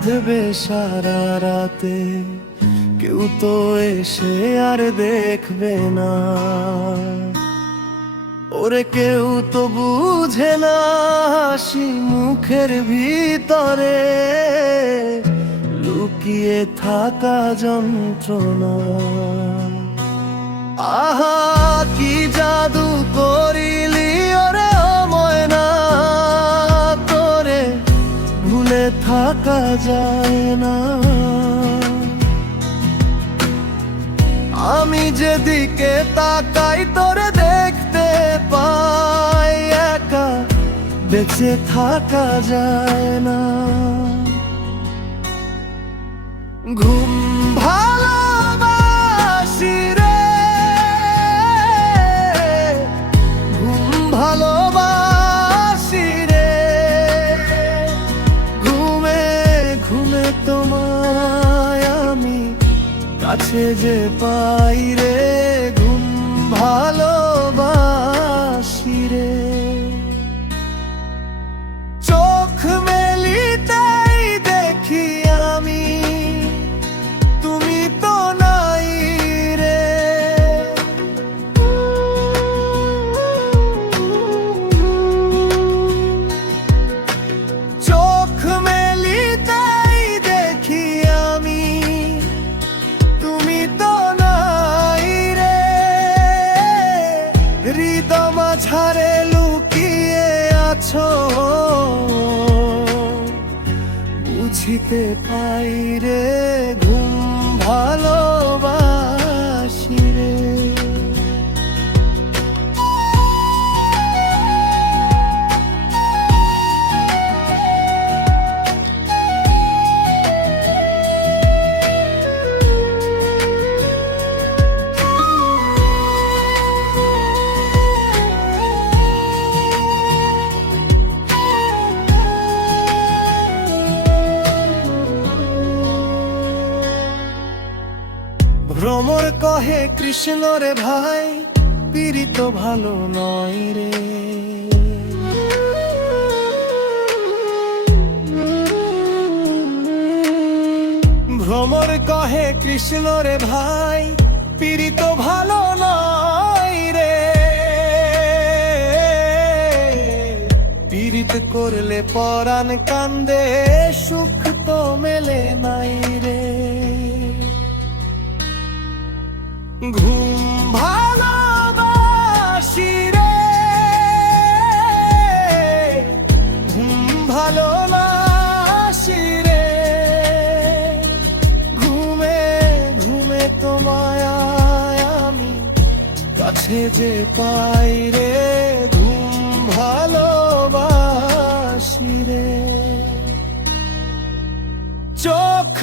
বাঁধবে সারা রাতে, কেউ তো এসে আর দেখবে না। ওরে কেউ তো বুঝে না হাসি মুখের ভিতরে লুকিয়ে থাকা যন্ত্রণা। আহা কি জাদু করিলি ওরে ও ময়না, তোরে ভুলে থাকা যায় না। আমি যেদিকে তাকাই তোরে দেখতে পাই, একা বেঁচে থাকা যায় না। ঘুম ভালোবাসি রে, ঘুম ভালোবাসি রে, ঘুমে ঘুমে তোমায় আমি কাছে যে পাই রে। ঘুম ভালোবাসি রে, চোখ মেলিতেই দেখি আমি তুমি তো নাই রে। চোখ মেলিতেই দেখি আমি তুমি তো নাই রে। হৃদয় মাঝারে লুকিয়ে আছো, বুঝিতে পাই রে। ঘুম ভালোবাসি রে। ভ্রমর কহে কৃষ্ণ রে ভাই, পীড়িত ভালো নয় রে। ভ্রমর কহে কৃষ্ণ রে ভাই, পীড়িত ভালো নয় রে। পীড়িত করলে পরাণ কান্দে, সুখ তো মেলে নাই রে। ঘুম ভালোবাসি রে, ঘুম ভালোবাসি রে, ঘুমে ঘুমে তোমায় আমি কাছে যে পাই রে। ঘুম ভালোবাসি রে, চোখ